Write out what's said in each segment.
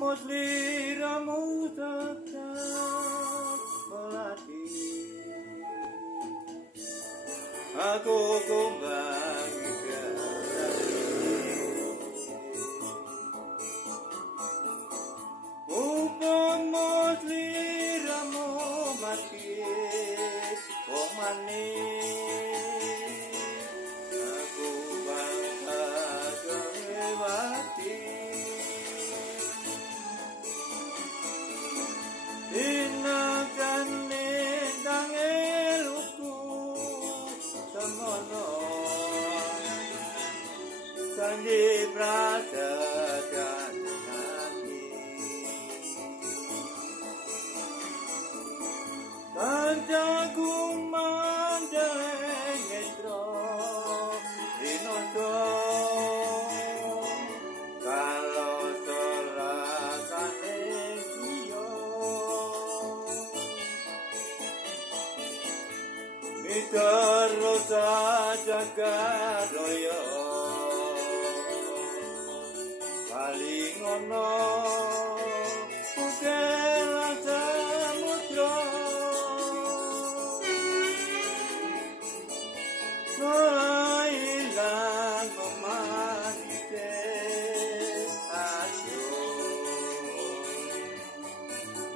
Sliramu tetap melatih aku kembali upama sliramu mati kok manis aku bangsa kelewati inakan nendang eluku semono sanji prasajan hati kancaku mandeleng netro rinoso kalau sorakane terus jagat raya paling ono ukelan samudra soilan memanite aso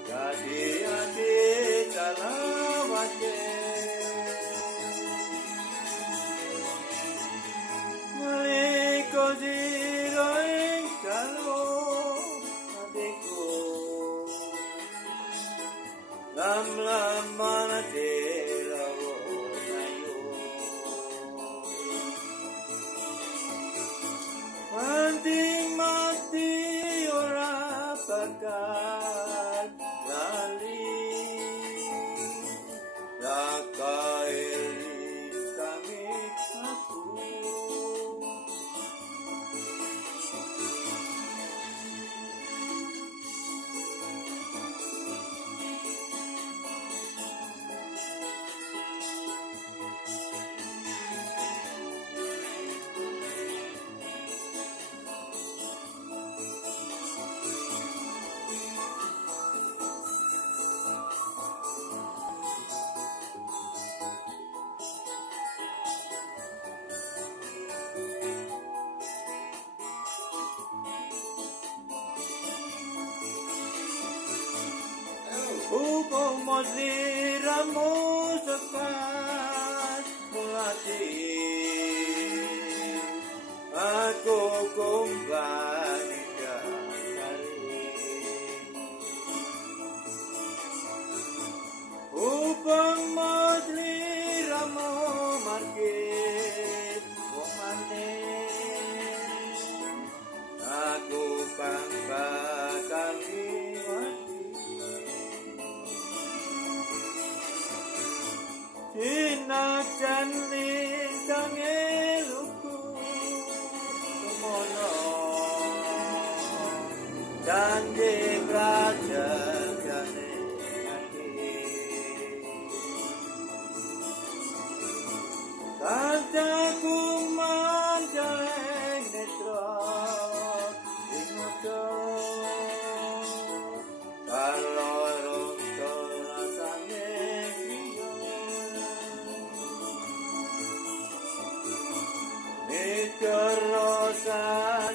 jadi adik calawate Ziroing kalau hatiku lam mana telawo nayo anting mati ora bakal lali lakaeli kami aku upama sliramu sekat melatih aku kembali kembali upama sliramu markit wong manis aku bangga kali inakan lintang eluku semono janji prasajan hati kancaku manjaleng netra rinoso kalau terus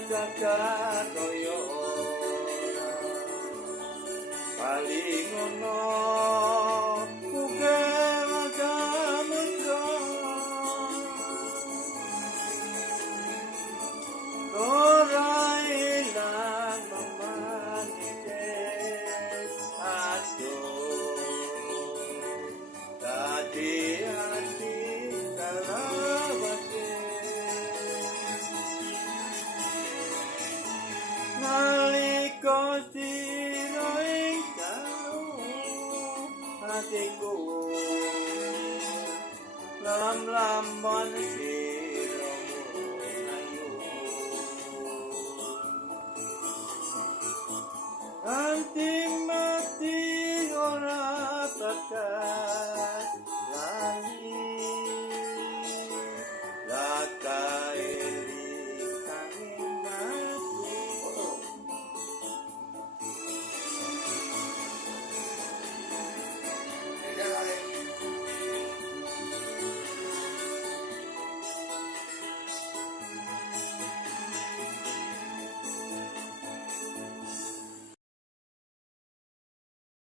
jagat raya paling ono ukelan samudra ora ilang memanite aso dadi ati kalawate nalika siroing kalau hatiku lam-lamban siramu ayu anting mati ora bakal